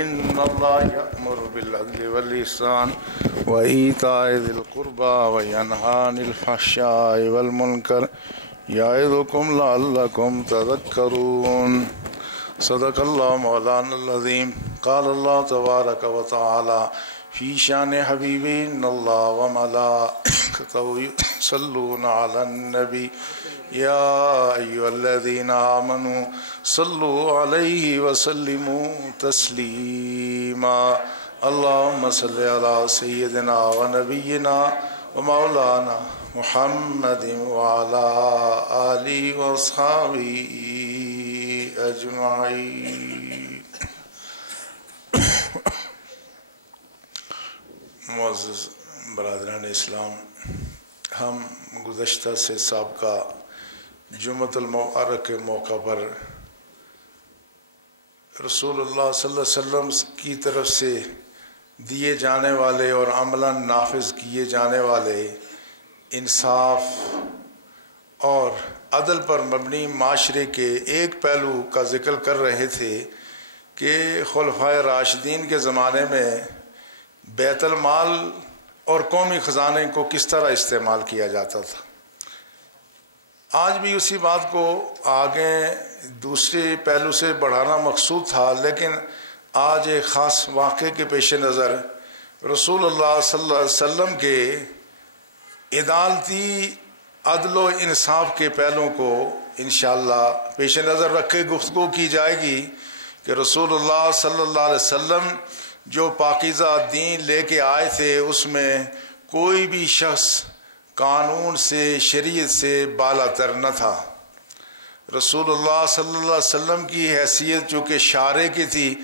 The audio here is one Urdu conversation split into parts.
إن الله يأمر بالعدل والإحسان وإيتاء ذي القربى وينهى عن الفحشاء والمنكر يعظكم لعلكم تذكرون صدق الله مولانا العظيم قال الله تبارك وتعالى في شان حبيبي إن الله وملائكته يصلون على النبي يا أيها الذين آمنوا صلوا عليه وسلموا تسليما اللهم صل على سيدنا ونبينا ومولانا محمد وعلى آله وأصحابه أجمعين. معزز برادران اسلام، ہم گزشتہ سے سابقہ جمعۃ المبارک کے موقع پر رسول اللہ صلی اللہ علیہ وسلم کی طرف سے دیے جانے والے اور عملاً نافذ کیے جانے والے انصاف اور عدل پر مبنی معاشرے کے ایک پہلو کا ذکر کر رہے تھے کہ خلفائے راشدین کے زمانے میں بیت المال اور قومی خزانے کو کس طرح استعمال کیا جاتا تھا. آج بھی اسی بات کو آگے دوسرے پہلو سے بڑھانا مقصود تھا، لیکن آج ایک خاص واقعے کے پیش نظر رسول اللہ صلی اللہ علیہ وسلم کے عدالتی عدل و انصاف کے پہلوؤں کو انشاءاللہ پیش نظر رکھے گفتگو کی جائے گی کہ رسول اللہ صلی اللہ علیہ وسلم جو پاکیزہ دین لے کے آئے تھے اس میں کوئی بھی شخص قانون سے شریعت سے بالا تر نہ تھا. رسول اللہ صلی اللہ علیہ وسلم کی حیثیت جو کہ شارع کی تھی،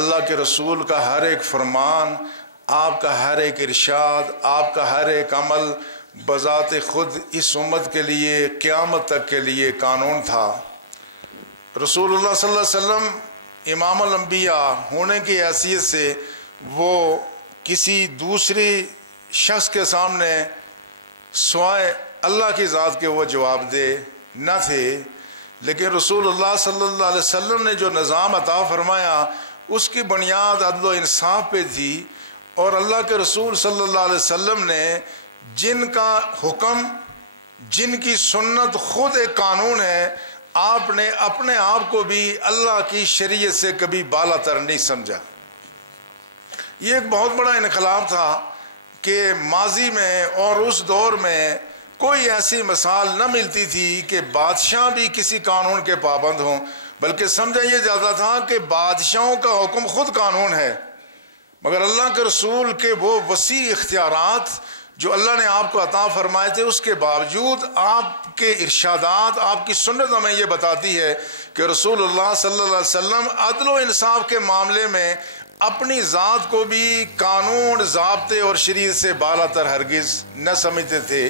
اللہ کے رسول کا ہر ایک فرمان، آپ کا ہر ایک ارشاد، آپ کا ہر ایک عمل بذات خود اس امت کے لیے قیامت تک کے لیے قانون تھا. رسول اللہ صلی اللہ علیہ وسلم امام الانبیاء ہونے کی حیثیت سے وہ کسی دوسری شخص کے سامنے سوائے اللہ کی ذات کے وہ جواب دہ نہ تھے، لیکن رسول اللہ صلی اللہ علیہ وسلم نے جو نظام عطا فرمایا اس کی بنیاد عدل و انصاف پہ تھی، اور اللہ کے رسول صلی اللہ علیہ وسلم نے جن کا حکم، جن کی سنت خود ایک قانون ہے، آپ نے اپنے آپ کو بھی اللہ کی شریعت سے کبھی بالا تر نہیں سمجھا. یہ ایک بہت بڑا انقلاب تھا کہ ماضی میں اور اس دور میں کوئی ایسی مثال نہ ملتی تھی کہ بادشاہ بھی کسی قانون کے پابند ہوں، بلکہ سمجھا یہ جاتا تھا کہ بادشاہوں کا حکم خود قانون ہے، مگر اللہ کے رسول کے وہ وسیع اختیارات جو اللہ نے آپ کو عطا فرمائے تھے، اس کے باوجود آپ کے ارشادات، آپ کی سنت ہمیں یہ بتاتی ہے کہ رسول اللہ صلی اللہ علیہ وسلم عدل و انصاف کے معاملے میں اپنی ذات کو بھی قانون، ضابطے اور شریعت سے بالا تر ہرگز نہ سمجھتے تھے.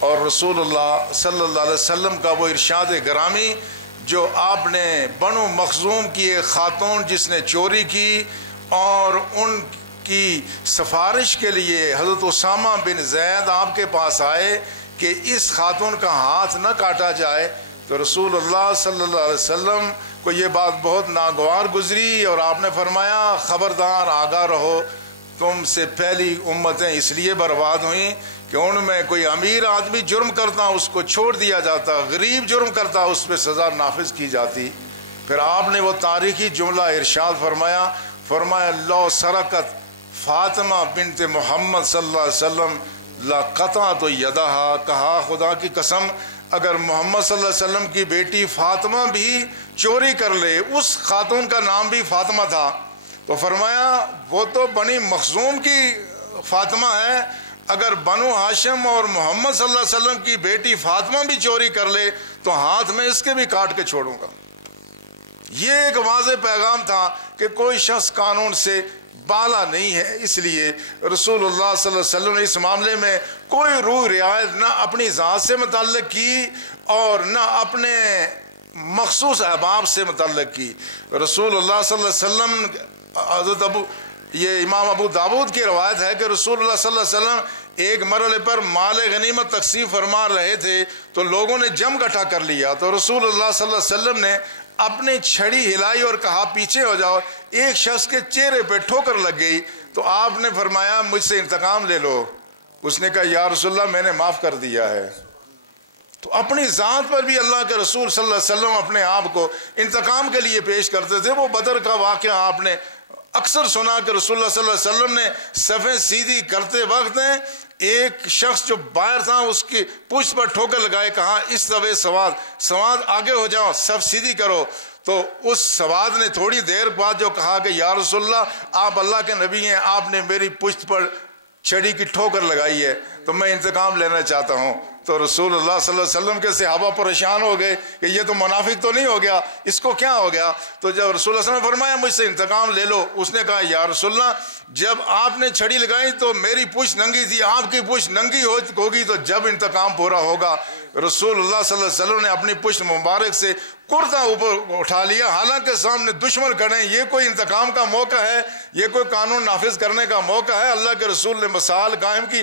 اور رسول اللہ صلی اللہ علیہ وسلم کا وہ ارشاد گرامی جو آپ نے بنو مخزوم کی ایک خاتون جس نے چوری کی اور ان کی سفارش کے لیے حضرت اسامہ بن زید آپ کے پاس آئے کہ اس خاتون کا ہاتھ نہ کاٹا جائے، تو رسول اللہ صلی اللہ علیہ وسلم کو یہ بات بہت ناگوار گزری اور آپ نے فرمایا خبردار آگاہ رہو، تم سے پہلی امتیں اس لیے برباد ہوئیں کہ ان میں کوئی امیر آدمی جرم کرتا اس کو چھوڑ دیا جاتا، غریب جرم کرتا اس پہ سزا نافذ کی جاتی. پھر آپ نے وہ تاریخی جملہ ارشاد فرمایا لو سرقت فاطمہ بنت محمد صلی اللہ علیہ وسلم لقطعت یدہا، کہا خدا کی قسم اگر محمد صلی اللہ علیہ وسلم کی بیٹی فاطمہ بھی چوری کر لے، اس خاتون کا نام بھی فاطمہ تھا، تو فرمایا وہ تو بنی مخزوم کی فاطمہ ہے، اگر بنو ہاشم اور محمد صلی اللہ علیہ وسلم کی بیٹی فاطمہ بھی چوری کر لے تو ہاتھ میں اس کے بھی کاٹ کے چھوڑوں گا. یہ ایک واضح پیغام تھا کہ کوئی شخص قانون سے بالا نہیں ہے. اس لیے رسول اللہ صلی اللہ علیہ وسلم نے اس معاملے میں کوئی روح رعایت نہ اپنی ذات سے متعلق کی اور نہ اپنے مخصوص احباب سے متعلق کی. رسول اللہ صلی اللہ علیہ وسلم، حضرت یہ امام ابو داود کی روایت ہے کہ رسول اللہ صلی اللہ علیہ وسلم ایک مرحلے پر مال غنیمت تقسیم فرما رہے تھے تو لوگوں نے جم اکٹھا کر لیا، تو رسول اللہ صلی اللہ علیہ وسلم نے اپنی چھڑی ہلائی اور کہا پیچھے ہو جاؤ۔ ایک شخص کے چہرے پہ ٹھوکر لگ گئی تو آپ نے فرمایا مجھ سے انتقام لے لو۔ اس نے کہا یا رسول اللہ میں نے معاف کر دیا ہے۔ تو اپنی ذات پر بھی اللہ کے رسول صلی اللہ علیہ وسلم اپنے آپ کو انتقام کے لیے پیش کرتے تھے۔ وہ بدر کا واقعہ آپ نے اکثر سنا کہ رسول اللہ صلی اللہ علیہ وسلم نے صفیں سیدھی کرتے وقت ایک شخص جو باہر تھا اس کی پشت پر ٹھوکر لگائے، کہا اس طرح سواد آگے ہو جاؤ، صف سیدھی کرو۔ تو اس سواد نے تھوڑی دیر بعد جو کہا کہ یا رسول اللہ آپ اللہ کے نبی ہیں، آپ نے میری پشت پر چھڑی کی ٹھوکر لگائی ہے تو میں انتقام لینا چاہتا ہوں۔ تو رسول اللہ صلی اللہ علیہ وسلم کے صحابہ پریشان ہو گئے کہ یہ تو منافق تو نہیں ہو گیا، اس کو کیا ہو گیا؟ تو جب رسول اللہ صلی اللہ علیہ وسلم نے فرمایا مجھ سے انتقام لے لو، اس نے کہا یا رسول اللہ جب آپ نے چھڑی لگائی تو میری پشت ننگی تھی، آپ کی پشت ننگی ہوگی تو جب انتقام پورا ہوگا۔ رسول اللہ صلی اللہ علیہ وسلم نے اپنی پشت مبارک سے کرتا اوپر اٹھا لیا، حالانکہ سامنے دشمن کھڑے ہیں۔ یہ کوئی انتقام کا موقع ہے؟ یہ کوئی قانون نافذ کرنے کا موقع ہے؟ اللہ کے رسول نے مثال قائم کی،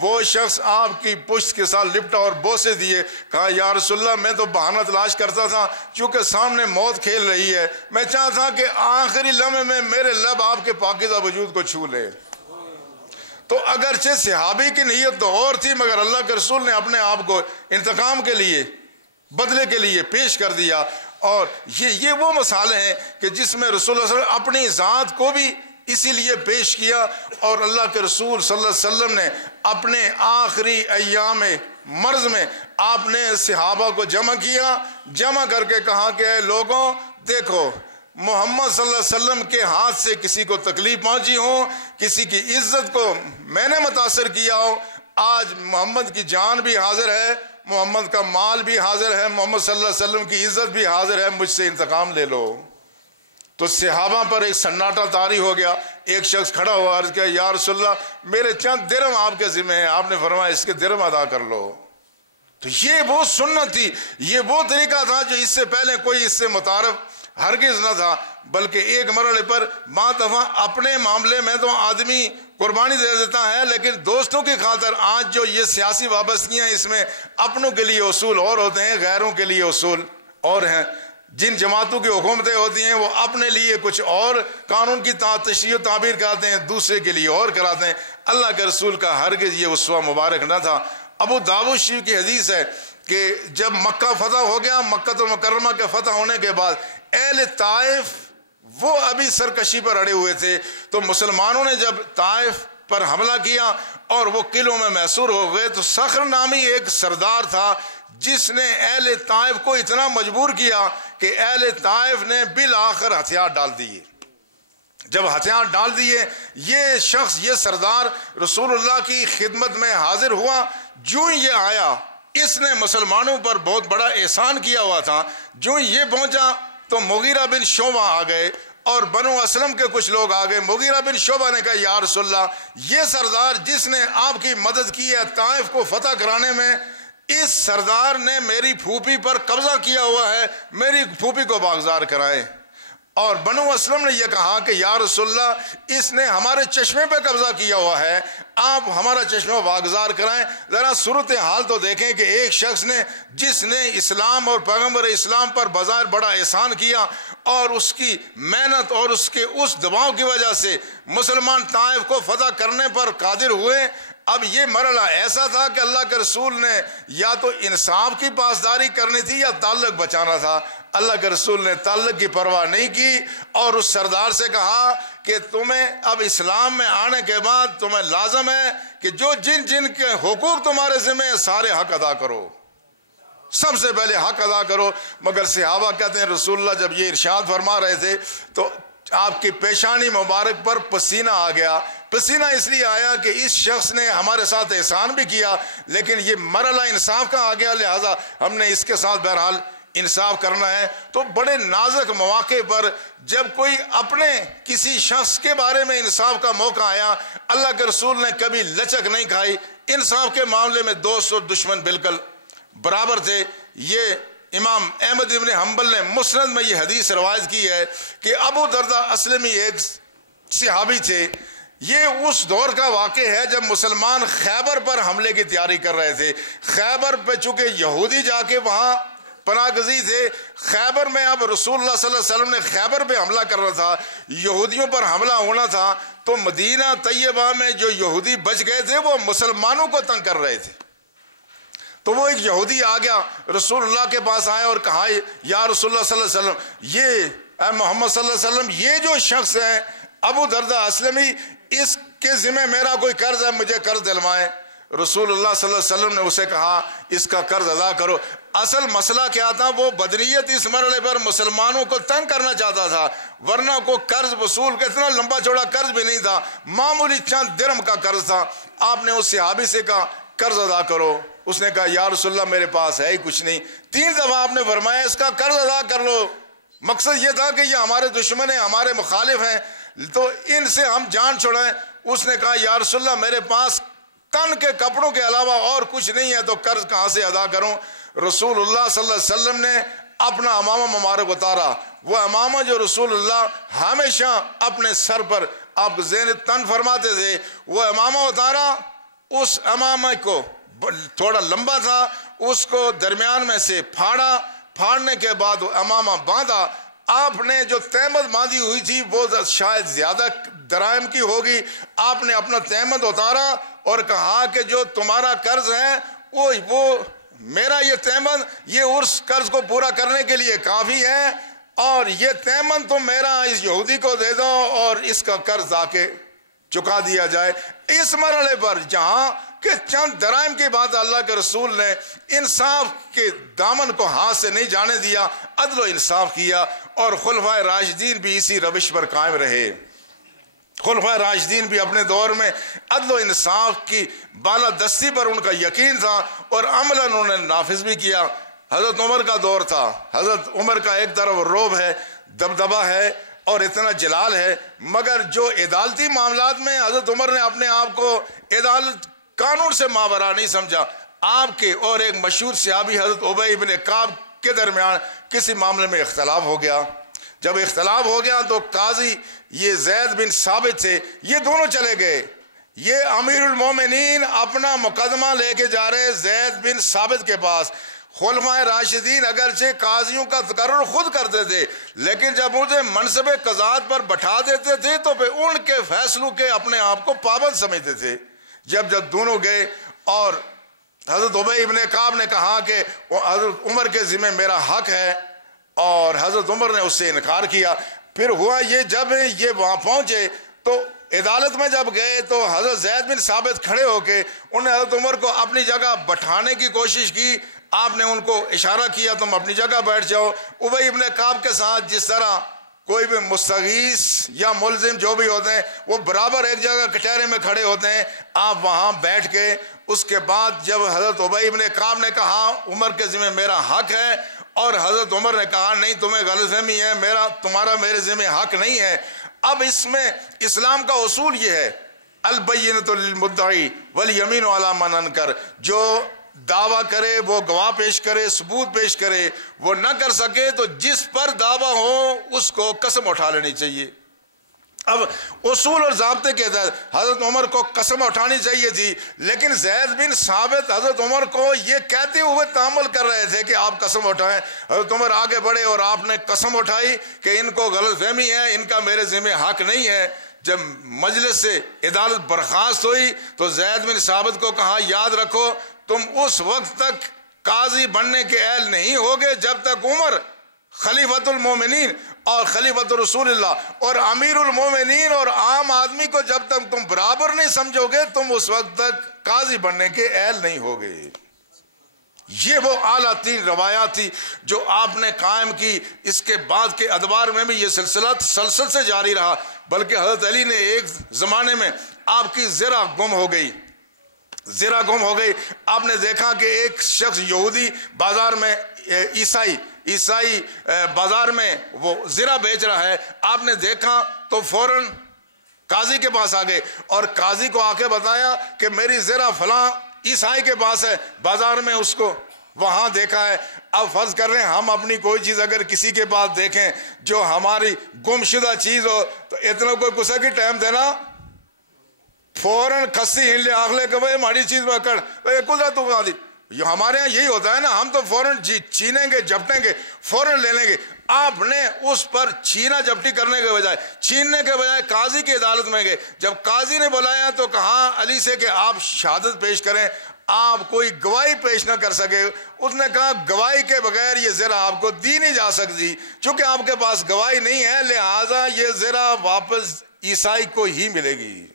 وہ شخص آپ کی پشت کے ساتھ لپٹا اور بوسے دیے، کہا یا رسول اللہ میں تو بہانہ تلاش کرتا تھا، چونکہ سامنے موت کھیل رہی ہے، میں چاہتا تھا کہ آخری لمحے میں میرے لب آپ کے پاکیزہ وجود کو چھو لے۔ تو اگرچہ صحابی کی نیت تو اور تھی، مگر اللہ کے رسول نے اپنے آپ کو انتقام کے لیے، بدلے کے لیے پیش کر دیا۔ اور یہ وہ مثالیں ہیں کہ جس میں رسول اللہ صلی اللہ علیہ وسلم اپنی ذات کو بھی اسی لیے پیش کیا، اور اللہ کے رسول صلی اللہ علیہ وسلم نے اپنے آخری ایام مرض میں آپ نے صحابہ کو جمع کر کے کہا کہ اے لوگوں دیکھو، محمد صلی اللہ علیہ وسلم کے ہاتھ سے کسی کو تکلیف پہنچی ہو، کسی کی عزت کو میں نے متاثر کیا ہو، آج محمد کی جان بھی حاضر ہے، محمد کا مال بھی حاضر ہے، محمد صلی اللہ علیہ وسلم کی عزت بھی حاضر ہے، مجھ سے انتقام لے لو۔ تو صحابہ پر ایک سناٹا طاری ہو گیا۔ ایک شخص کھڑا ہوا، عرض کیا یا رسول اللہ میرے چند درہم آپ کے ذمہ ہیں۔ آپ نے فرمایا اس کے درہم ادا کر لو۔ تو یہ وہ سنت تھی، یہ وہ طریقہ تھا جو اس سے پہلے کوئی اس سے متعارف ہرگز نہ تھا، بلکہ ایک مرحلے پر بعض دفعہ اپنے معاملے میں تو آدمی قربانی دے دیتا ہے، لیکن دوستوں کی خاطر آج جو یہ سیاسی وابستگیاں، اس میں اپنوں کے لیے اصول اور ہوتے ہیں، غیروں کے لیے اصول اور ہیں۔ جن جماعتوں کی حکومتیں ہوتی ہیں وہ اپنے لیے کچھ اور قانون کی تشریح و تعبیر کراتے ہیں، دوسرے کے لیے اور کراتے ہیں۔ اللہ کے رسول کا ہرگز یہ اسوہ مبارک نہ تھا۔ ابو داؤد شریف کی حدیث ہے کہ جب مکہ فتح ہو گیا، مکہ المکرمہ کے فتح ہونے کے بعد اہل طائف وہ ابھی سرکشی پر اڑے ہوئے تھے، تو مسلمانوں نے جب طائف پر حملہ کیا اور وہ قلعوں میں محصور ہو گئے، تو صخر نامی ایک سردار تھا جس نے اہل طائف کو اتنا مجبور کیا کہ اہل طائف نے بالآخر ہتھیار ڈال دیے۔ جب ہتھیار ڈال دیے، یہ شخص، یہ سردار رسول اللہ کی خدمت میں حاضر ہوا۔ جو یہ آیا، اس نے مسلمانوں پر بہت بڑا احسان کیا ہوا تھا۔ جو یہ پہنچا تو مغیرہ بن شعبہ آ گئے اور بنو اسلم کے کچھ لوگ آ گئے۔ مغیرہ بن شعبہ نے کہا یا رسول اللہ یہ سردار جس نے آپ کی مدد کی ہے طائف کو فتح کرانے میں، اس سردار نے میری پھوپھی پر قبضہ کیا ہوا ہے، میری پھوپھی کو باغزار کرائے۔ اور بنو اسلم نے یہ کہا کہ یا رسول اللہ اس نے ہمارے چشمے پہ قبضہ کیا ہوا ہے، آپ ہمارا چشمہ واگزار کرائیں۔ ذرا صورتحال تو دیکھیں کہ ایک شخص نے جس نے اسلام اور پیغمبر اسلام پر بظاہر بڑا احسان کیا، اور اس کی محنت اور اس کے اس دباؤ کی وجہ سے مسلمان طائف کو فتح کرنے پر قادر ہوئے۔ اب یہ مرحلہ ایسا تھا کہ اللہ کے رسول نے یا تو انصاف کی پاسداری کرنی تھی یا تعلق بچانا تھا۔ اللہ کے رسول نے تعلق کی پرواہ نہیں کی اور اس سردار سے کہا کہ تمہیں اب اسلام میں آنے کے بعد تمہیں لازم ہے کہ جو جن جن کے حقوق تمہارے ذمہ ہیں سارے حق ادا کرو، سب سے پہلے حق ادا کرو۔ مگر صحابہ کہتے ہیں رسول اللہ جب یہ ارشاد فرما رہے تھے تو آپ کی پیشانی مبارک پر پسینہ آ گیا۔ پسینہ اس لیے آیا کہ اس شخص نے ہمارے ساتھ احسان بھی کیا، لیکن یہ مرحلہ انصاف کا آ گیا، لہذا ہم نے اس کے ساتھ بہرحال انصاف کرنا ہے۔ تو بڑے نازک مواقع پر جب کوئی اپنے کسی شخص کے بارے میں انصاف کا موقع آیا، اللہ کے رسول نے کبھی لچک نہیں کھائی۔ انصاف کے معاملے میں دوست اور دشمن بالکل برابر تھے۔ یہ امام احمد ابن حنبل نے مسند میں یہ حدیث روایت کی ہے کہ ابو درداء اسلمی ایک صحابی تھے، یہ اس دور کا واقع ہے جب مسلمان خیبر پر حملے کی تیاری کر رہے تھے. خیبر پہ چونکہ یہودی جا کے وہاں پناہ گزین تھے، خیبر میں اب رسول اللہ صلی اللہ علیہ وسلم نے خیبر پہ حملہ کرنا تھا، یہودیوں پر حملہ ہونا تھا. تو مدینہ طیبہ میں جو یہودی بچ گئے تھے وہ مسلمانوں کو تنگ کر رہے تھے. تو وہ ایک یہودی آ گیا رسول اللہ کے پاس آیا اور کہا یا رسول اللہ صلی اللہ علیہ وسلم، یہ اے محمد صلی اللہ علیہ وسلم، یہ جو شخص ہے ابو دردہ اسلمی، اس کے ذمہ میرا کوئی قرض ہے، مجھے قرض دلوائیں. رسول اللہ صلی اللہ علیہ وسلم نے اسے کہا اس کا قرض ادا کرو. اصل مسئلہ کیا تھا؟ وہ بدریت اس مرحلے پر مسلمانوں کو تنگ کرنا چاہتا تھا، ورنہ کو قرض وصول کا اتنا لمبا چوڑا قرض بھی نہیں تھا، معمولی چند درہم کا قرض تھا. آپ نے اس صحابی سے کہا قرض ادا کرو. اس نے کہا یا رسول اللہ میرے پاس ہے ہی کچھ نہیں. 3 دفعہ آپ نے فرمایا اس کا قرض ادا کر لو. مقصد یہ تھا کہ یہ ہمارے دشمن ہیں، ہمارے مخالف ہیں، تو ان سے ہم جان چھڑائیں. اس نے کہا یا رسول اللہ میرے پاس تن کے کپڑوں کے علاوہ اور کچھ نہیں ہے، تو قرض کہاں سے ادا کروں؟ رسول اللہ صلی اللہ علیہ وسلم نے اپنا امامہ مبارک اتارا. وہ امامہ جو رسول اللہ ہمیشہ اپنے سر پر آپ ذہن تن فرماتے تھے، وہ امامہ اتارا. اس امامہ کو تھوڑا لمبا تھا، اس کو درمیان میں سے پھاڑا. پھاڑنے کے بعد وہ امامہ باندھا. آپ نے جو تہمت باندھی ہوئی تھی وہ شاید زیادہ درائم کی ہوگی. آپ نے اپنا تہمت اتارا اور کہا کہ جو تمہارا قرض ہے وہ میرا یہ تہمت یہ اس قرض کو پورا کرنے کے لیے کافی ہے، اور یہ تہمت تم میرا اس یہودی کو دے دو اور اس کا قرض آ کے چکا دیا جائے. اس مرحلے پر جہاں کہ چند درائم کی بات اللہ کے رسول نے انصاف کے دامن کو ہاتھ سے نہیں جانے دیا، عدل و انصاف کیا. اور خلفائے راشدین بھی اسی روش پر قائم رہے. خلفائے راشدین بھی اپنے دور میں عدل و انصاف کی بالادستی پر ان کا یقین تھا اور عملاً انہوں نے نافذ بھی کیا. حضرت عمر کا دور تھا. حضرت عمر کا ایک طرف رعب ہے، دبدبہ ہے اور اتنا جلال ہے، مگر جو عدالتی معاملات میں حضرت عمر نے اپنے آپ کو عدالت قانون سے ماورا نہیں سمجھا. آپ کے اور ایک مشہور صحابی حضرت ابی ابن کعب کے درمیان کسی معاملے میں اختلاف ہو گیا. جب اختلاف ہو گیا تو قاضی یہ زید بن ثابت تھے، یہ دونوں چلے گئے. یہ امیر المومنین اپنا مقدمہ لے کے جا رہے زید بن ثابت کے پاس. خلفائے راشدین اگرچہ قاضیوں کا تقرر خود کرتے تھے، لیکن جب مجھے منصب قضات پر بٹھا دیتے تھے تو پھر ان کے فیصلوں کے اپنے آپ کو پابند سمجھتے تھے. جب دونوں گئے اور حضرت ابی ابن کعب نے کہا کہ حضرت عمر کے ذمہ میرا حق ہے، اور حضرت عمر نے اس سے انکار کیا. پھر ہوا یہ جب یہ وہاں پہنچے تو عدالت میں جب گئے تو حضرت زید بن ثابت کھڑے ہو کے انہوں نے حضرت عمر کو اپنی جگہ بٹھانے کی کوشش کی. آپ نے ان کو اشارہ کیا تم اپنی جگہ بیٹھ جاؤ. ابی ابن کعب کے ساتھ جس طرح کوئی بھی مستغیث یا ملزم جو بھی ہوتے ہیں وہ برابر ایک جگہ کٹہرے میں کھڑے ہوتے ہیں، آپ وہاں بیٹھ کے اس کے بعد جب حضرت ابی ابن کعب نے کہا عمر کے ذمہ میرا حق ہے، اور حضرت عمر نے کہا نہیں تمہیں غلط فہمی ہے، تمہارا میرے ذمہ حق نہیں ہے. اب اس میں اسلام کا اصول یہ ہے البینۃ للمدعی والیمین علی من انکر. جو دعویٰ کرے وہ گواہ پیش کرے، ثبوت پیش کرے. وہ نہ کر سکے تو جس پر دعویٰ ہو اس کو قسم اٹھا لینی چاہیے. اب اصول اور ضابطے کے تحت حضرت عمر کو قسم اٹھانی چاہیے تھی، لیکن زید بن ثابت حضرت عمر کو یہ کہتے ہوئے تحمل کر رہے تھے کہ آپ قسم اٹھائیں. حضرت عمر آگے بڑھے اور آپ نے قسم اٹھائی کہ ان کو غلط فہمی ہے، ان کا میرے ذمہ حق نہیں ہے. جب مجلس سے عدالت برخاست ہوئی تو زید بن ثابت کو کہا یاد رکھو تم اس وقت تک قاضی بننے کے اہل نہیں ہوگے جب تک عمر خلیفۃ المومنین اور خلیفۃ رسول اللہ اور امیر المومنین اور عام آدمی کو جب تک تم برابر نہیں سمجھو گے تم اس وقت تک قاضی بننے کے اہل نہیں ہوگے. یہ وہ اعلیٰ ترین روایات تھی جو آپ نے قائم کی. اس کے بعد کے ادوار میں بھی یہ سلسلہ تسلسل سے جاری رہا، بلکہ حضرت علی نے ایک زمانے میں آپ کی زرہ گم ہو گئی. آپ نے دیکھا کہ ایک شخص یہودی بازار میں عیسائی بازار میں وہ زرہ بیچ رہا ہے. آپ نے دیکھا تو فوراً قاضی کے پاس آ گئے اور قاضی کو آ کے بتایا کہ میری زرہ فلاں عیسائی کے پاس ہے بازار میں، اس کو وہاں دیکھا ہے. اب فرض کر رہے ہیں ہم اپنی کوئی چیز اگر کسی کے پاس دیکھیں جو ہماری گم شدہ چیز ہو تو اتنا کوئی غصہ کی ٹائم دینا فوراً کسی ہن لے آخلے کہ بھئی ہماری چیز میں کر قدرت اگا دی. ہمارے ہاں یہی ہوتا ہے نا, ہم تو فوراً چھینیں گے, جھپٹیں گے, فوراً لے لیں گے. آپ نے اس پر چھینا جھپٹی کرنے کے بجائے, چھیننے کے بجائے قاضی کی عدالت میں گئے. جب قاضی نے بلایا تو کہا علی سے کہ آپ شہادت پیش کریں, آپ کوئی گواہی پیش نہ کر سکے. اس نے کہا گواہی کے بغیر یہ زرہ آپ کو دی نہیں جا سکتی, چونکہ آپ کے پاس گواہی نہیں ہے, لہٰذا یہ زرہ واپس عیسائی کو ہی ملے گی.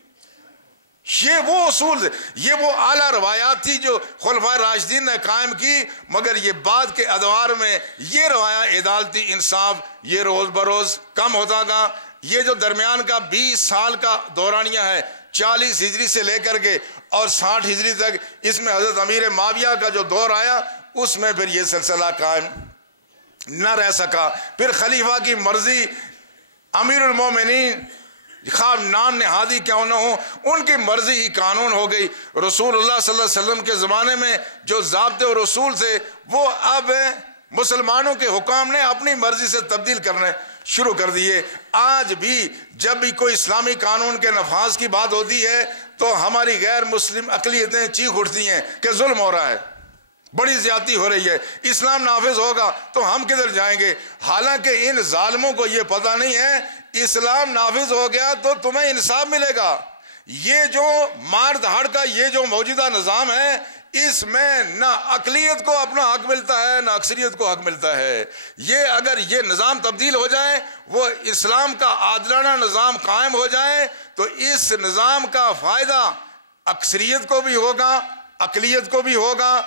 یہ وہ اصول, یہ وہ اعلیٰ روایات تھی جو خلفائے راشدین نے قائم کی, مگر یہ بعد کے ادوار میں یہ روایات عدالتی انصاف یہ روز بروز کم ہوتا گا. یہ جو درمیان کا 20 سال کا دورانیہ ہے, 40 ہجری سے لے کر کے اور 60 ہجری تک, اس میں حضرت امیر معاویہ کا جو دور آیا, اس میں پھر یہ سلسلہ قائم نہ رہ سکا. پھر خلیفہ کی مرضی, امیر المومنین خواب نام نہادی کیوں نہ ہو, ان کی مرضی ہی قانون ہو گئی. رسول اللہ صلی اللہ علیہ وسلم کے زمانے میں جو ضابطے اور رسول تھے وہ اب مسلمانوں کے حکام نے اپنی مرضی سے تبدیل کرنے شروع کر دیے. آج بھی جب بھی کوئی اسلامی قانون کے نفاذ کی بات ہوتی ہے تو ہماری غیر مسلم اقلیتیں چیخ اٹھتی ہیں کہ ظلم ہو رہا ہے, بڑی زیادتی ہو رہی ہے, اسلام نافذ ہوگا تو ہم کدھر جائیں گے. حالانکہ ان ظالموں کو یہ پتہ نہیں ہے اسلام نافذ ہو گیا تو تمہیں انصاف ملے گا. یہ جو مار دھاڑ کا یہ جو موجودہ نظام ہے, اس میں نہ اقلیت کو اپنا حق ملتا ہے نہ اکثریت کو حق ملتا ہے. یہ اگر یہ نظام تبدیل ہو جائے, وہ اسلام کا عادلانہ نظام قائم ہو جائے, تو اس نظام کا فائدہ اکثریت کو بھی ہوگا, اقلیت کو بھی ہوگا,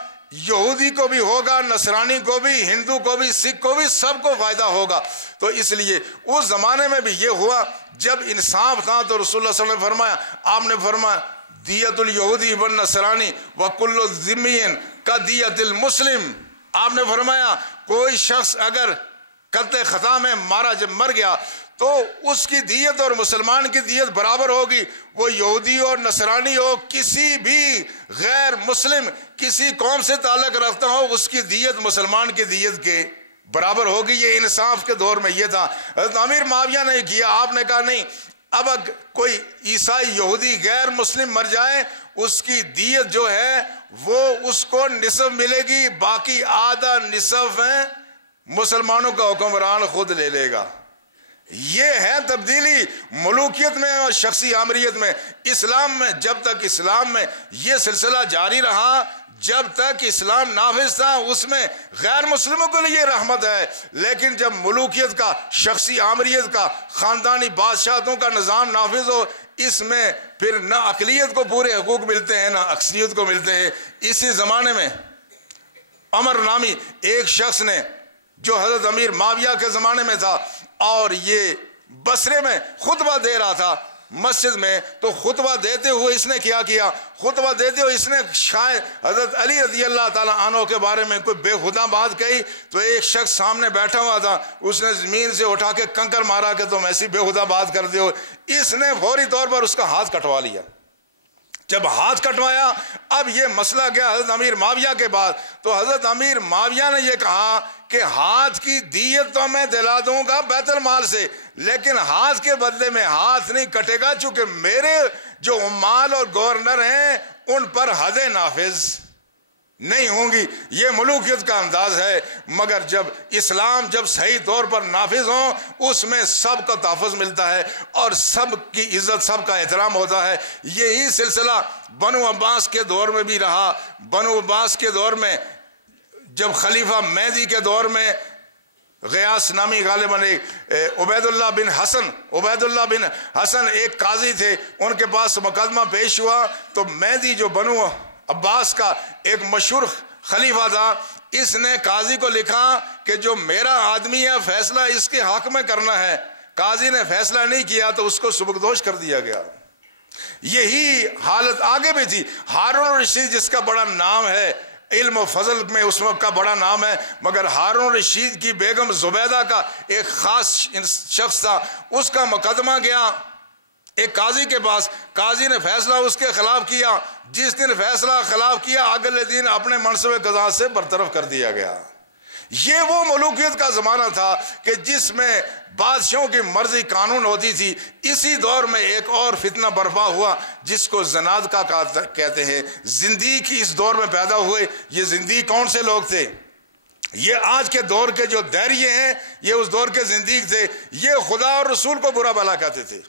یہودی کو بھی ہوگا, نصرانی کو بھی, ہندو کو بھی, سکھ کو بھی, سب کو فائدہ ہوگا. تو اس لیے اس زمانے میں بھی یہ ہوا, جب انصاف تھا تو رسول اللہ صلی اللہ علیہ وسلم نے فرمایا, آپ نے فرمایا دیت الیہودی والنصرانی وکل ذمی کدیت المسلم. آپ نے فرمایا کوئی شخص اگر قتل خطا میں مارا, جب مر گیا تو اس کی دیت اور مسلمان کی دیت برابر ہوگی. وہ یہودی اور نصرانی ہو, کسی بھی غیر مسلم کسی قوم سے تعلق رکھتا ہو, اس کی دیت مسلمان کی دیت کے برابر ہوگی. یہ انصاف کے دور میں یہ تھا. حضرت امیر معاویہ نے کیا, آپ نے کہا نہیں, اب کوئی عیسائی یہودی غیر مسلم مر جائے, اس کی دیت جو ہے وہ اس کو نصف ملے گی, باقی آدھا نصف ہے مسلمانوں کا حکمران خود لے لے گا. یہ ہے تبدیلی ملوکیت میں اور شخصی آمریت میں. اسلام میں جب تک اسلام میں یہ سلسلہ جاری رہا, جب تک اسلام نافذ تھا, اس میں غیر مسلموں کے لیے رحمت ہے. لیکن جب ملوکیت کا, شخصی آمریت کا, خاندانی بادشاہتوں کا نظام نافذ ہو, اس میں پھر نہ اقلیت کو پورے حقوق ملتے ہیں نہ اکثریت کو ملتے ہیں. اسی زمانے میں عمر نامی ایک شخص نے, جو حضرت امیر معاویہ کے زمانے میں تھا, اور یہ بصرے میں خطبہ دے رہا تھا مسجد میں, تو خطبہ دیتے ہوئے اس نے کیا, خطبہ دیتے ہوئے اس نے شاید حضرت علی رضی اللہ تعالیٰ عنہ کے بارے میں کوئی بے خدا بات کہی. تو ایک شخص سامنے بیٹھا ہوا تھا, اس نے زمین سے اٹھا کے کنکر مارا کہ تم ایسی بے خدا بات کرتے ہو. اس نے فوری طور پر اس کا ہاتھ کٹوا لیا. جب ہاتھ کٹوایا, اب یہ مسئلہ گیا حضرت امیر معاویہ کے بعد, تو حضرت امیر معاویہ نے یہ کہا کہ ہاتھ کی دیت تو میں دلا دوں گا بیت المال سے, لیکن ہاتھ کے بدلے میں ہاتھ نہیں کٹے گا, چونکہ میرے جو عمال اور گورنر ہیں ان پر حد نافذ نہیں ہوں گی. یہ ملوکیت کا انداز ہے. مگر جب اسلام جب صحیح طور پر نافذ ہوں, اس میں سب کا تحفظ ملتا ہے اور سب کی عزت, سب کا احترام ہوتا ہے. یہی سلسلہ بنو عباس کے دور میں بھی رہا. بنو عباس کے دور میں جب خلیفہ مہدی کے دور میں غیاث نامی غالباً عبید اللہ بن حسن ایک قاضی تھے, ان کے پاس مقدمہ پیش ہوا, تو مہدی جو بنو عباس کا ایک مشہور خلیفہ تھا, اس نے قاضی کو لکھا کہ جو میرا آدمی ہے فیصلہ اس کے حق میں کرنا ہے. قاضی نے فیصلہ نہیں کیا تو اس کو سبکدوش کر دیا گیا. یہی حالت آگے بھی تھی. ہارون رشید جس کا بڑا نام ہے, علم و فضل میں اس وقت کا بڑا نام ہے, مگر ہارون رشید کی بیگم زبیدہ کا ایک خاص شخص تھا, اس کا مقدمہ گیا ایک قاضی کے پاس. قاضی نے فیصلہ اس کے خلاف کیا. جس دن فیصلہ خلاف کیا, اگلے دن اپنے منصب قضا سے برطرف کر دیا گیا. یہ وہ ملوکیت کا زمانہ تھا کہ جس میں بادشاہوں کی مرضی قانون ہوتی تھی۔ اسی دور میں ایک اور فتنہ برپا ہوا جس کو زنادقہ کہتے ہیں۔ زندیق اس دور میں پیدا ہوئے۔ یہ زندیق کون سے لوگ تھے؟ یہ آج کے دور کے جو دہریے ہیں یہ اس دور کے زندیق تھے۔ یہ خدا اور رسول کو برا بھلا کہتے تھے۔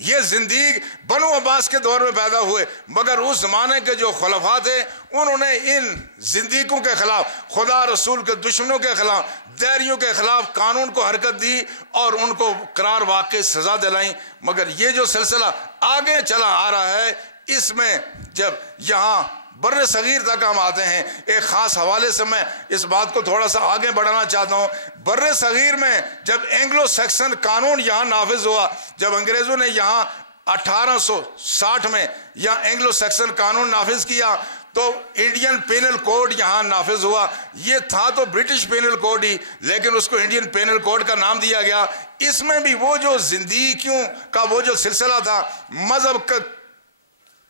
یہ زندیق بنو عباس کے دور میں پیدا ہوئے، مگر اس زمانے کے جو خلفاء تھے انہوں نے ان زندیقوں کے خلاف، خدا رسول کے دشمنوں کے خلاف، دہریوں کے خلاف قانون کو حرکت دی اور ان کو قرار واقع سزا دلائیں۔ مگر یہ جو سلسلہ آگے چلا آ رہا ہے، اس میں جب یہاں بر صغیر تک ہم آتے ہیں، ایک خاص حوالے سے میں اس بات کو تھوڑا سا آگے بڑھانا چاہتا ہوں۔ بر صغیر میں جب اینگلو سیکسن قانون یہاں نافذ ہوا، جب انگریزوں نے یہاں 1860 میں یہاں اینگلو سیکسن قانون نافذ کیا تو انڈین پینل کوڈ یہاں نافذ ہوا۔ یہ تھا تو برٹش پینل کوڈ ہی، لیکن اس کو انڈین پینل کوڈ کا نام دیا گیا۔ اس میں بھی وہ جو زندیقیوں کا وہ جو سلسلہ تھا، مذہب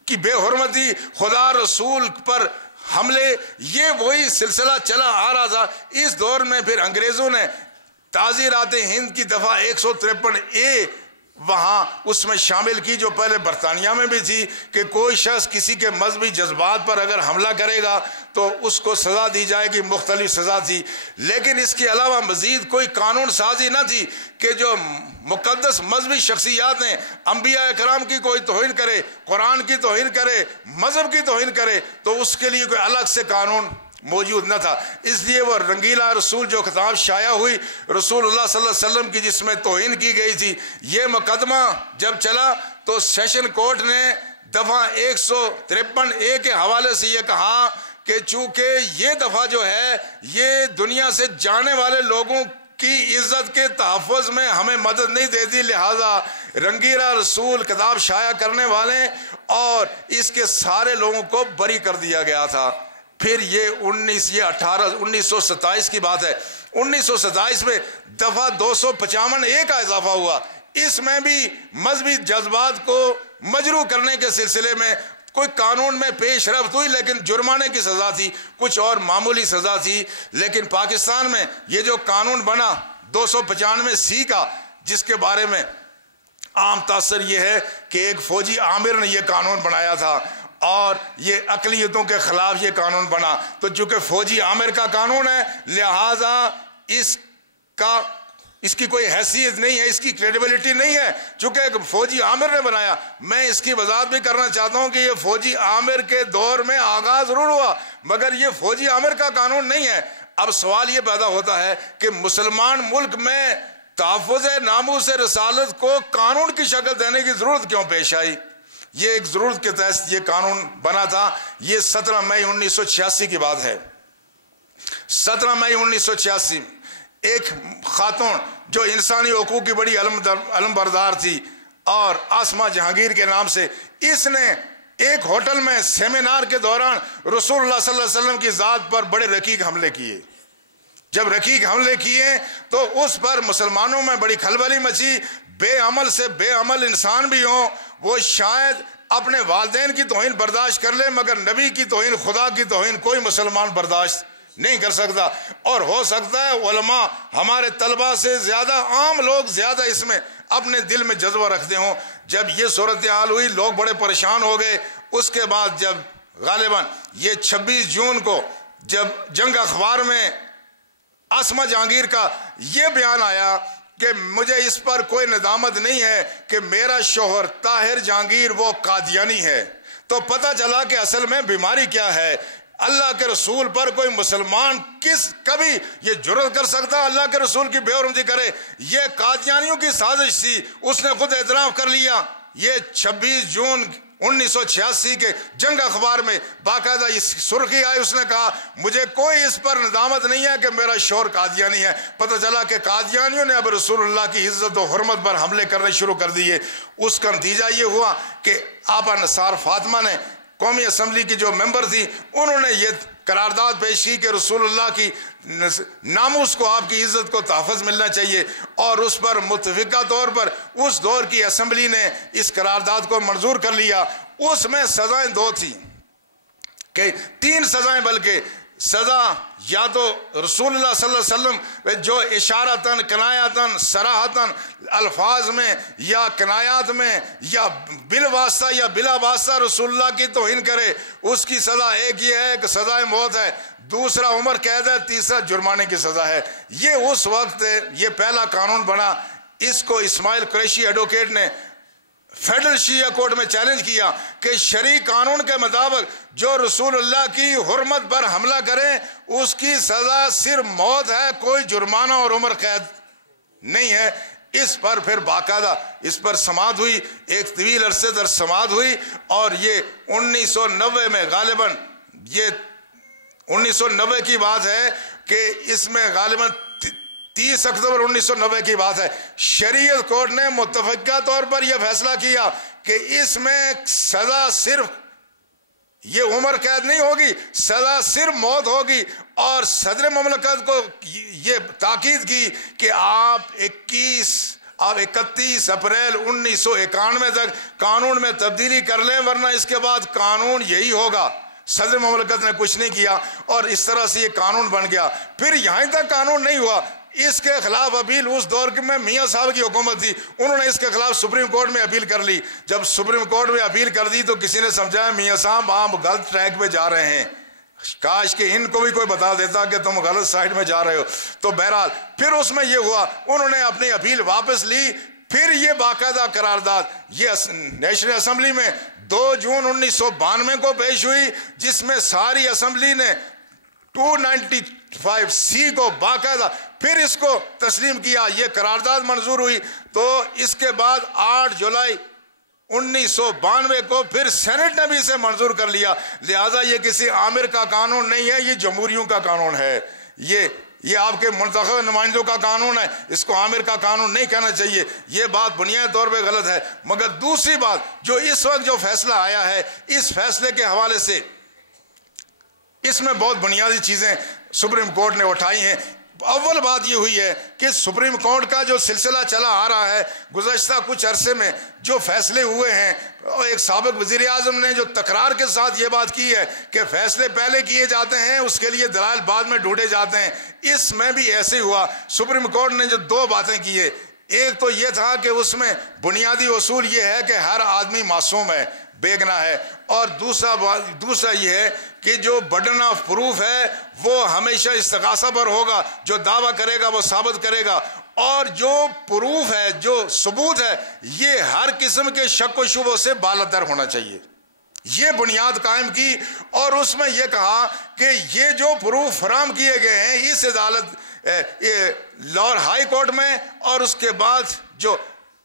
کی بے حرمتی، خدا رسول پر حملے، یہ وہی سلسلہ چلا آ رہا تھا۔ اس دور میں پھر انگریزوں نے تعزیرات ہند کی دفعہ 153A وہاں اس میں شامل کی، جو پہلے برطانیہ میں بھی تھی، کہ کوئی شخص کسی کے مذہبی جذبات پر اگر حملہ کرے گا تو اس کو سزا دی جائے گی، مختلف سزا تھی۔ لیکن اس کے علاوہ مزید کوئی قانون سازی نہ تھی کہ جو مقدس مذہبی شخصیات ہیں، انبیاء اکرام کی کوئی توہین کرے، قرآن کی توہین کرے، مذہب کی توہین کرے، تو اس کے لیے کوئی الگ سے قانون موجود نہ تھا۔ اس لیے وہ رنگیلا رسول جو خطاب شائع ہوئی رسول اللہ صلی اللہ علیہ وسلم کی، جس میں توہین کی گئی تھی، یہ مقدمہ جب چلا تو سیشن کورٹ نے دفعہ 153A کے حوالے سے یہ کہا کہ چونکہ یہ دفعہ جو ہے یہ دنیا سے جانے والے لوگوں کی عزت کے تحفظ میں ہمیں مدد نہیں دیتی، لہذا رنگیلا رسول کتاب شائع کرنے والے اور اس کے سارے لوگوں کو بری کر دیا گیا تھا۔ پھر یہ 1927 کی بات ہے، 1927 میں دفعہ 255A کا اضافہ ہوا۔ اس میں بھی مذہبی جذبات کو مجروح کرنے کے سلسلے میں کوئی قانون میں پیش رفت ہوئی، لیکن جرمانے کی سزا تھی، کچھ اور معمولی سزا تھی۔ لیکن پاکستان میں یہ جو قانون بنا 295C کا، جس کے بارے میں عام تاثر یہ ہے کہ ایک فوجی عامر نے یہ قانون بنایا تھا اور یہ اقلیتوں کے خلاف یہ قانون بنا، تو چونکہ فوجی عامر کا قانون ہے لہذا اس کی کوئی حیثیت نہیں ہے، اس کی کریڈیبلٹی نہیں ہے، چونکہ ایک فوجی عامر نے بنایا۔ میں اس کی وضاحت بھی کرنا چاہتا ہوں کہ یہ فوجی عامر کے دور میں آغاز ضرور ہوا، مگر یہ فوجی عامر کا قانون نہیں ہے۔ اب سوال یہ پیدا ہوتا ہے کہ مسلمان ملک میں تحفظ ناموس رسالت کو قانون کی شکل دینے کی ضرورت کیوں پیش آئی؟ یہ ایک ضرورت کے تحت یہ قانون بنا تھا۔ یہ 17 مئی 1986 کی بات ہے۔ 17 مئی 1986 ایک خاتون جو انسانی حقوق کی بڑی علم بردار تھی اور آسما جہانگیر کے نام سے، اس نے ایک ہوٹل میں سیمینار کے دوران رسول اللہ صلی اللہ علیہ وسلم کی ذات پر بڑے رقیق حملے کیے۔ جب رقیق حملے کیے تو اس پر مسلمانوں میں بڑی کھلبلی مچی۔ بے عمل سے بے عمل انسان بھی ہوں، وہ شاید اپنے والدین کی توہین برداشت کر لے، مگر نبی کی توہین، خدا کی توہین کوئی مسلمان برداشت نہیں کر سکتا۔ اور ہو سکتا ہے علماء ہمارے طلبہ سے زیادہ، عام لوگ زیادہ اس میں اپنے دل میں جذبہ رکھتے ہوں۔ جب یہ صورتحال ہوئی لوگ بڑے پریشان ہو گئے۔ اس کے بعد جب غالباً یہ 26 جون کو جب جنگ اخبار میں آسما جہانگیر کا یہ بیان آیا کہ مجھے اس پر کوئی ندامت نہیں ہے کہ میرا شوہر طاہر جہانگیر وہ قادیانی ہے، تو پتہ چلا کہ اصل میں بیماری کیا ہے۔ اللہ کے رسول پر کوئی مسلمان کبھی یہ جرأت کر سکتا اللہ کے رسول کی بے حرمتی کرے؟ یہ قادیانیوں کی سازش تھی، اس نے خود اعتراف کر لیا۔ یہ 26 جون 1986 کے جنگ اخبار میں باقاعدہ اس سرخی آئی، اس نے کہا مجھے کوئی اس پر ندامت نہیں ہے کہ میرا شوہر قادیانی ہے۔ پتہ چلا کہ قادیانیوں نے اب رسول اللہ کی عزت و حرمت پر حملے کرنے شروع کر دیے۔ اس کا نتیجہ یہ ہوا کہ آپا نثار فاطمہ نے، قومی اسمبلی کی جو ممبر تھی، انہوں نے یہ قرارداد پیش کی کہ رسول اللہ کی ناموس کو، آپ کی عزت کو تحفظ ملنا چاہیے، اور اس پر متفقہ طور پر اس دور کی اسمبلی نے اس قرارداد کو منظور کر لیا۔ اس میں سزائیں 2 تھیں، کہ 3 سزائیں بلکہ سزا یا تو رسول اللہ صلی اللہ علیہ وسلم جو اشارتاً کنایاتاً صراحتاً الفاظ میں یا کنایات میں یا بالواسطہ یا بلا واسطہ رسول اللہ کی توہین کرے، اس کی سزا ایک یہ ہے کہ سزائے موت ہے، دوسرا عمر قید ہے، تیسرا جرمانے کی سزا ہے۔ یہ اس وقت یہ پہلا قانون بنا۔ اس کو اسماعیل قریشی ایڈوکیٹ نے فیڈرل شیعہ کورٹ میں چیلنج کیا کہ شرعی قانون کے مطابق جو رسول اللہ کی حرمت پر حملہ کرے اس کی سزا صرف موت ہے، کوئی جرمانہ اور عمر قید نہیں ہے۔ اس پر پھر باقاعدہ اس پر سماعت ہوئی، ایک طویل عرصے تک سماعت ہوئی، اور یہ 1990 میں غالباً، یہ 1990 کی بات ہے کہ اس میں غالباً 30 اکتوبر 1990 کی بات ہے، شریعت کورٹ نے متفقہ طور پر یہ فیصلہ کیا کہ اس میں سزا صرف یہ عمر قید نہیں ہوگی، سزا صرف موت ہوگی۔ اور صدر مملکت کو یہ تاکید کی کہ آپ 31 اپریل 1991 تک قانون میں تبدیلی کر لیں، ورنہ اس کے بعد قانون یہی ہوگا۔ صدر مملکت نے کچھ نہیں کیا اور اس طرح سے یہ قانون بن گیا۔ پھر یہاں تک قانون نہیں ہوا، اس کے خلاف اپیل اس دور میں میاں صاحب کی حکومت تھی، انہوں نے اس کے خلاف سپریم کورٹ میں اپیل کر لی۔ جب سپریم کورٹ میں اپیل کر دی تو کسی نے سمجھا میاں صاحب آپ غلط ٹریک پہ جا رہے ہیں، کاش کہ ان کو بھی کوئی بتا دیتا کہ تم غلط سائڈ میں جا رہے ہو۔ تو بہرحال پھر اس میں یہ ہوا، انہوں نے اپنی اپیل واپس لی۔ پھر یہ باقاعدہ قرارداد یہ نیشنل اسمبلی میں 2 جون 1992 کو پیش ہوئی، جس میں ساری اسمبلی نے 295C کو باقاعدہ پھر اس کو تسلیم کیا، یہ قرارداد منظور ہوئی۔ تو اس کے بعد 8 جولائی 1992 کو پھر سینٹ نے بھی اسے منظور کر لیا۔ لہذا یہ کسی آمر کا قانون نہیں ہے، یہ جمہوریوں کا قانون ہے، یہ آپ کے منتخب نمائندوں کا قانون ہے، اس کو عامر کا قانون نہیں کہنا چاہیے۔ یہ بات بنیادی طور پہ غلط ہے۔ مگر دوسری بات، جو اس وقت جو فیصلہ آیا ہے، اس فیصلے کے حوالے سے اس میں بہت بنیادی چیزیں سپریم کورٹ نے اٹھائی ہیں۔ اول بات یہ ہوئی ہے کہ سپریم کورٹ کا جو سلسلہ چلا آ رہا ہے گزشتہ کچھ عرصے میں جو فیصلے ہوئے ہیں، ایک سابق وزیر اعظم نے جو تکرار کے ساتھ یہ بات کی ہے کہ فیصلے پہلے کیے جاتے ہیں، اس کے لیے دلائل بعد میں ڈھونڈے جاتے ہیں، اس میں بھی ایسے ہوا۔ سپریم کورٹ نے جو 2 باتیں کی ہے، ایک تو یہ تھا کہ اس میں بنیادی اصول یہ ہے کہ ہر آدمی معصوم ہے، بے گناہ ہے، اور دوسرا یہ ہے کہ جو برڈن آف پروف ہے وہ ہمیشہ استغاثہ پر ہوگا، جو دعویٰ کرے گا وہ ثابت کرے گا، اور جو پروف ہے، جو ثبوت ہے، یہ ہر قسم کے شک و شبہ سے بالاتر ہونا چاہیے۔ یہ بنیاد قائم کی، اور اس میں یہ کہا کہ یہ جو پروف فراہم کیے گئے ہیں اس عدالت لاہور ہائی کورٹ میں، اور اس کے بعد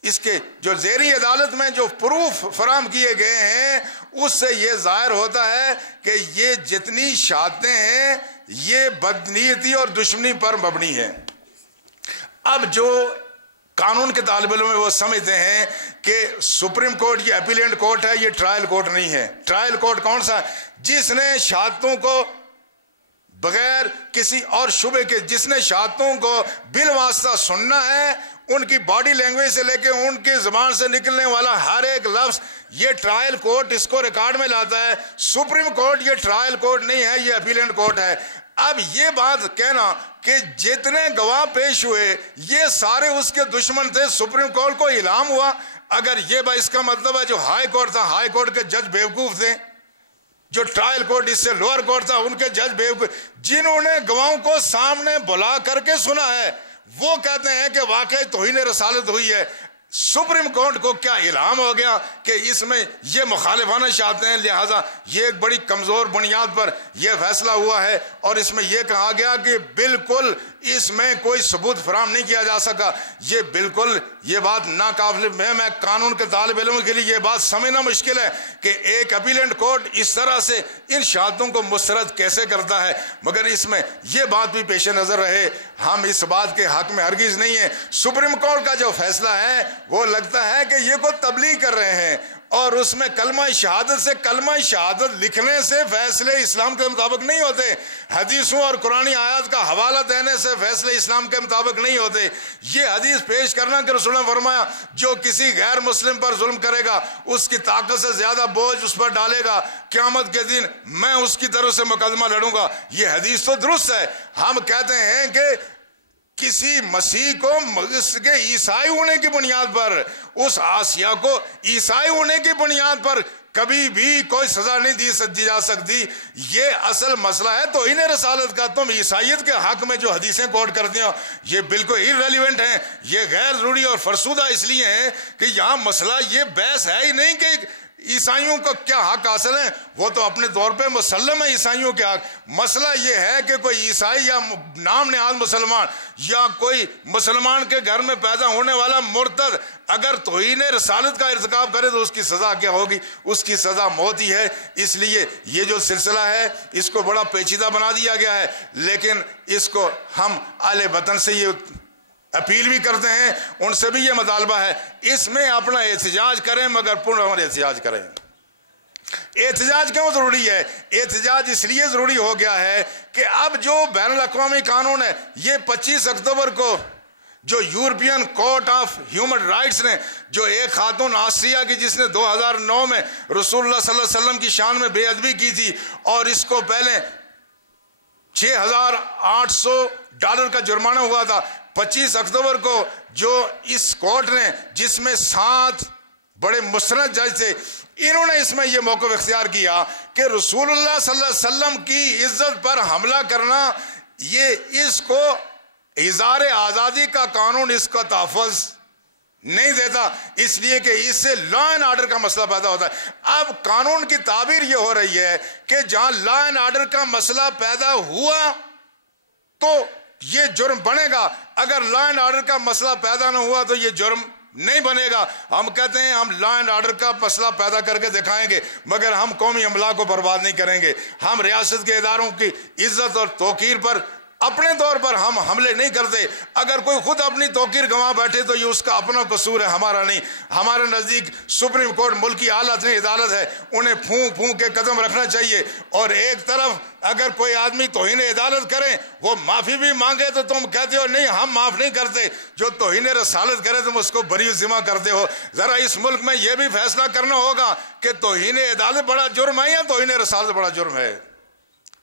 اس کے جو زیری عدالت میں جو پروف فراہم کیے گئے ہیں، اس سے یہ ظاہر ہوتا ہے کہ یہ جتنی شہادتیں ہیں یہ بدنیتی اور دشمنی پر مبنی ہیں۔ اب جو قانون کے طالب علم وہ سمجھتے ہیں کہ سپریم کورٹ یہ اپیلینٹ کورٹ ہے، یہ ٹرائل کورٹ نہیں ہے۔ ٹرائل کورٹ کون سا ہے؟ جس نے شہادتوں کو بغیر کسی اور شبے کے، جس نے شہادتوں کو بالواسطہ سننا ہے، ان کی باڈی لینگویج سے لے کے ان کی زبان سے نکلنے والا ہر ایک لفظ، یہ ٹرائل کورٹ اس کو ریکارڈ میں لاتا ہے۔ سپریم کورٹ یہ ٹرائل کورٹ نہیں ہے، یہ اپیلینٹ کورٹ ہے۔ اب یہ بات کہنا کہ جتنے گواہ پیش ہوئے یہ سارے اس کے دشمن تھے، سپریم کورٹ کو الہام ہوا، اگر یہ بات اس کا مطلب ہے جو ہائی کورٹ تھا، ہائی کورٹ کے جج بیوقوف تھے، جو ٹرائل کورٹ اس سے لوور کورٹ تھا ان کے جج بیوقوف، جنہوں نے گواہوں کو سامنے بلا کر کے سنا ہے وہ کہتے ہیں کہ واقعی توہین رسالت ہوئی ہے۔ سپریم کورٹ کو کیا الہام ہو گیا کہ اس میں یہ مخالفانہ شہادتیں ہیں، لہٰذا یہ ایک بڑی کمزور بنیاد پر یہ فیصلہ ہوا ہے، اور اس میں یہ کہا گیا کہ بالکل اس میں کوئی ثبوت فراہم نہیں کیا جا سکا۔ یہ بالکل یہ بات ناقابل، میں قانون کے طالب علموں کے لیے یہ بات سمجھنا مشکل ہے کہ ایک اپیلینٹ کورٹ اس طرح سے ان شہادتوں کو مسترد کیسے کرتا ہے۔ مگر اس میں یہ بات بھی پیش نظر رہے، ہم اس بات کے حق میں ہرگز نہیں ہیں۔ سپریم کورٹ کا جو فیصلہ ہے وہ لگتا ہے کہ یہ کوئی تبلیغ کر رہے ہیں، اور اس میں کلمہ شہادت سے، کلمہ شہادت لکھنے سے فیصلے اسلام کے مطابق نہیں ہوتے، حدیثوں اور قرآنی آیات کا حوالہ دینے سے فیصلے اسلام کے مطابق نہیں ہوتے. یہ حدیث پیش کرنا کہ رسول اللہ نے فرمایا جو کسی غیر مسلم پر ظلم کرے گا اس کی طاقت سے زیادہ بوجھ اس پر ڈالے گا, قیامت کے دن میں اس کی طرف سے مقدمہ لڑوں گا. یہ حدیث تو درست ہے. ہم کہتے ہیں کہ کسی مسیح کو اس کے عیسائی ہونے کی بنیاد پر, اس آسیہ کو عیسائی ہونے کی بنیاد پر کبھی بھی کوئی سزا نہیں دی جا سکتی. یہ اصل مسئلہ ہے توہین رسالت کا. تم عیسائیت کے حق میں جو حدیثیں کوٹ کرتے ہو یہ بالکل irrelevant ہیں, یہ غیر ضروری اور فرسودہ اس لیے ہیں کہ یہاں مسئلہ یہ بحث ہے ہی نہیں کہ عیسائیوں کو کیا حق حاصل ہیں, وہ تو اپنے طور پہ مسلم ہے عیسائیوں کے حق. مسئلہ یہ ہے کہ کوئی عیسائی یا نام نہاد مسلمان یا کوئی مسلمان کے گھر میں پیدا ہونے والا مرتد اگر توہین رسالت کا ارتکاب کرے تو اس کی سزا کیا ہوگی؟ اس کی سزا موت ہی ہے. اس لیے یہ جو سلسلہ ہے اس کو بڑا پیچیدہ بنا دیا گیا ہے, لیکن اس کو ہم اہل وطن سے یہ اپیل بھی کرتے ہیں, ان سے بھی یہ مطالبہ ہے اس میں اپنا احتجاج کریں مگر پرامن احتجاج کریں. احتجاج کیوں ضروری ہے؟ احتجاج اس لیے ضروری ہو گیا ہے کہ اب جو بین الاقوامی قانون ہے یہ 25 اکتوبر کو جو European court of human rights نے جو ایک خاتون آسیہ کی جس نے 2009 میں رسول اللہ صلی اللہ علیہ وسلم کی شان میں بے ادبی کی تھی اور اس کو پہلے $6,800 کا جرمانہ ہوا تھا, 25 اکتوبر کو جو اس کورٹ نے جس میں 7 بڑے مستند جج تھے انہوں نے اس میں یہ موقف اختیار کیا کہ رسول اللہ صلی اللہ علیہ وسلم کی عزت پر حملہ کرنا یہ اس کو اظہار آزادی کا قانون اس کا تحفظ نہیں دیتا, اس لیے کہ اس سے لا اینڈ آرڈر کا مسئلہ پیدا ہوتا ہے. اب قانون کی تعبیر یہ ہو رہی ہے کہ جہاں لا اینڈ آرڈر کا مسئلہ پیدا ہوا تو یہ جرم بنے گا, اگر لا اینڈ آرڈر کا مسئلہ پیدا نہ ہوا تو یہ جرم نہیں بنے گا. ہم کہتے ہیں ہم لا اینڈ آرڈر کا مسئلہ پیدا کر کے دکھائیں گے مگر ہم قومی املاک کو برباد نہیں کریں گے. ہم ریاست کے اداروں کی عزت اور توقیر پر اپنے طور پر ہم حملے نہیں کرتے. اگر کوئی خود اپنی توقیر گنوا بیٹھے تو یہ اس کا اپنا قصور ہے, ہمارا نہیں. ہمارے نزدیک سپریم کورٹ ملکی عدالت ہے, انہیں پھونک پھونک کے قدم رکھنا چاہیے. اور ایک طرف اگر کوئی آدمی توہین عدالت کرے وہ معافی بھی مانگے تو تم کہتے ہو نہیں ہم معاف نہیں کرتے, جو توہین رسالت کرے تم اس کو بری ذمہ کرتے ہو. ذرا اس ملک میں یہ بھی فیصلہ کرنا ہوگا کہ توہین عدالت بڑا جرم ہے یا توہین رسالت بڑا جرم ہے.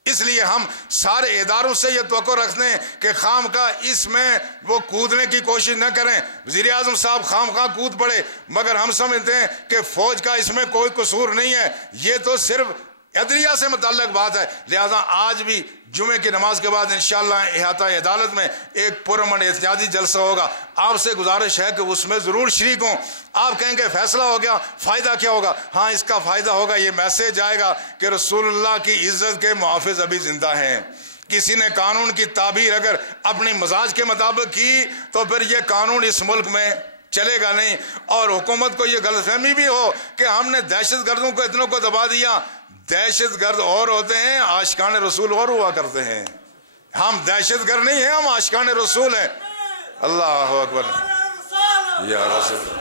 اس لیے ہم سارے اداروں سے یہ توقع رکھتے ہیں کہ خام کا اس میں وہ کودنے کی کوشش نہ کریں. وزیر اعظم صاحب خام خواہ کود پڑے مگر ہم سمجھتے ہیں کہ فوج کا اس میں کوئی قصور نہیں ہے, یہ تو صرف عدلیہ سے متعلق بات ہے. لہذا آج بھی جمعے کی نماز کے بعد انشاءاللہ احاطہ عدالت میں ایک پرامن احتجاجی جلسہ ہوگا. آپ سے گزارش ہے کہ اس میں ضرور شریک ہوں. آپ کہیں گے فیصلہ ہو گیا, فائدہ کیا ہوگا؟ ہاں اس کا فائدہ ہوگا, یہ میسج آئے گا کہ رسول اللہ کی عزت کے محافظ ابھی زندہ ہیں. کسی نے قانون کی تعبیر اگر اپنی مزاج کے مطابق کی تو پھر یہ قانون اس ملک میں چلے گا نہیں. اور حکومت کو یہ غلط فہمی بھی ہو کہ ہم نے دہشت گردوں کو اتنوں کو دبا دیا. دہشت گرد اور ہوتے ہیں, عاشقان رسول اور ہوا کرتے ہیں. ہم دہشت گرد نہیں ہیں, ہم عاشقان رسول ہیں. اللہ اکبر یا رسول.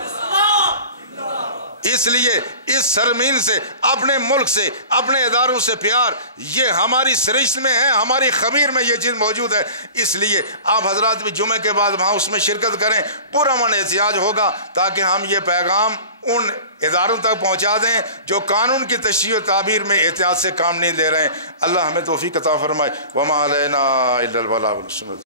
اس لیے اس سرزمین سے, اپنے ملک سے, اپنے اداروں سے پیار یہ ہماری سرشت میں ہے, ہماری خمیر میں یہ چیز موجود ہے. اس لیے آپ حضرات بھی جمعے کے بعد وہاں اس میں شرکت کریں. پرامن احتجاج ہوگا تاکہ ہم یہ پیغام ان اداروں تک پہنچا دیں جو قانون کی تشریح و تعبیر میں احتیاط سے کام نہیں لے رہے ہیں. اللہ ہمیں توفیق عطا فرمائے. وما علینا الا البلاغ.